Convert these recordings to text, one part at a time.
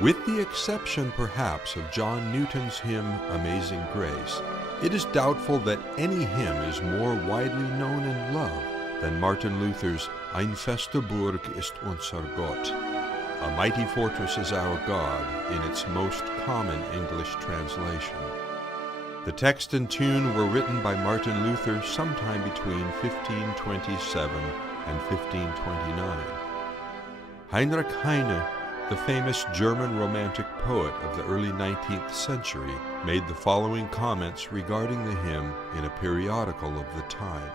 With the exception, perhaps, of John Newton's hymn Amazing Grace, it is doubtful that any hymn is more widely known and loved than Martin Luther's Ein feste Burg ist unser Gott, A Mighty Fortress is Our God, in its most common English translation. The text and tune were written by Martin Luther sometime between 1527 and 1529. Heinrich Heine, the famous German Romantic poet of the early 19th century, made the following comments regarding the hymn in a periodical of the time.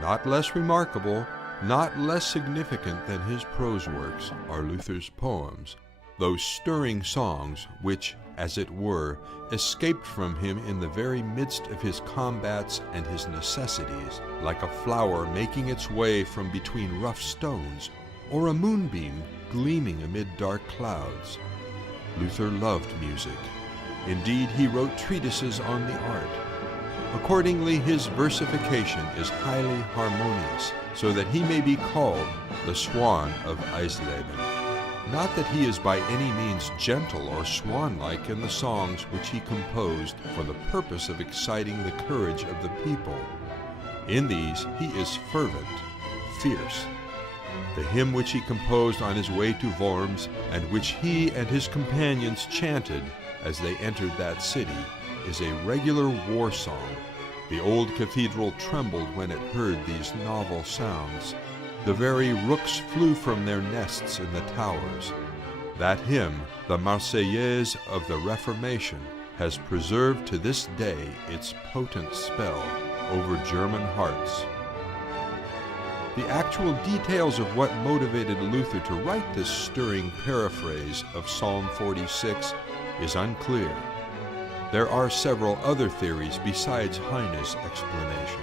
Not less remarkable, not less significant than his prose works are Luther's poems, those stirring songs which, as it were, escaped from him in the very midst of his combats and his necessities, like a flower making its way from between rough stones, or a moonbeam gleaming amid dark clouds. Luther loved music. Indeed, he wrote treatises on the art. Accordingly, his versification is highly harmonious, so that he may be called the Swan of Eisleben. Not that he is by any means gentle or swan-like in the songs which he composed for the purpose of exciting the courage of the people. In these he is fervent, fierce. The hymn which he composed on his way to Worms, and which he and his companions chanted as they entered that city, is a regular war song. The old cathedral trembled when it heard these novel sounds. The very rooks flew from their nests in the towers. That hymn, the Marseillaise of the Reformation, has preserved to this day its potent spell over German hearts. The actual details of what motivated Luther to write this stirring paraphrase of Psalm 46 is unclear. There are several other theories besides Heine's explanation.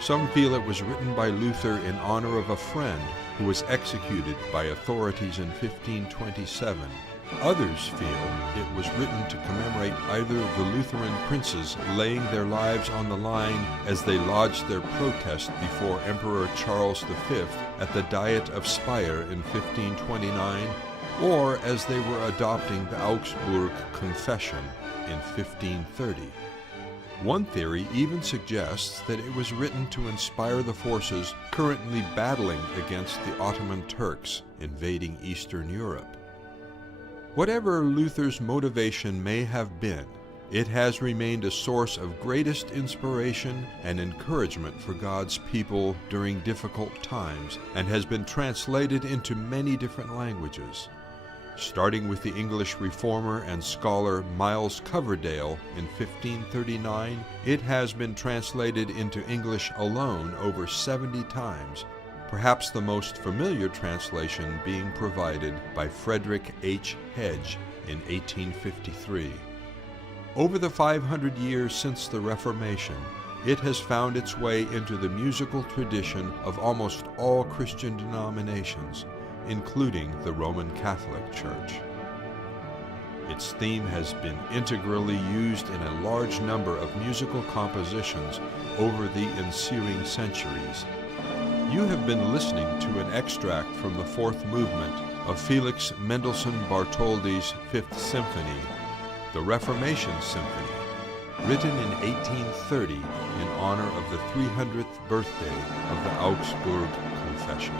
Some feel it was written by Luther in honor of a friend who was executed by authorities in 1527. Others feel it was written to commemorate either the Lutheran princes laying their lives on the line as they lodged their protest before Emperor Charles V at the Diet of Speyer in 1529, or as they were adopting the Augsburg Confession in 1530. One theory even suggests that it was written to inspire the forces currently battling against the Ottoman Turks invading Eastern Europe. Whatever Luther's motivation may have been, it has remained a source of greatest inspiration and encouragement for God's people during difficult times, and has been translated into many different languages. Starting with the English reformer and scholar Miles Coverdale in 1539, it has been translated into English alone over 70 times, perhaps the most familiar translation being provided by Frederick H. Hedge in 1853. Over the 500 years since the Reformation, it has found its way into the musical tradition of almost all Christian denominations, including the Roman Catholic Church. Its theme has been integrally used in a large number of musical compositions over the ensuing centuries. You have been listening to an extract from the fourth movement of Felix Mendelssohn Bartholdy's Fifth Symphony, the Reformation Symphony, written in 1830 in honor of the 300th birthday of the Augsburg Confession.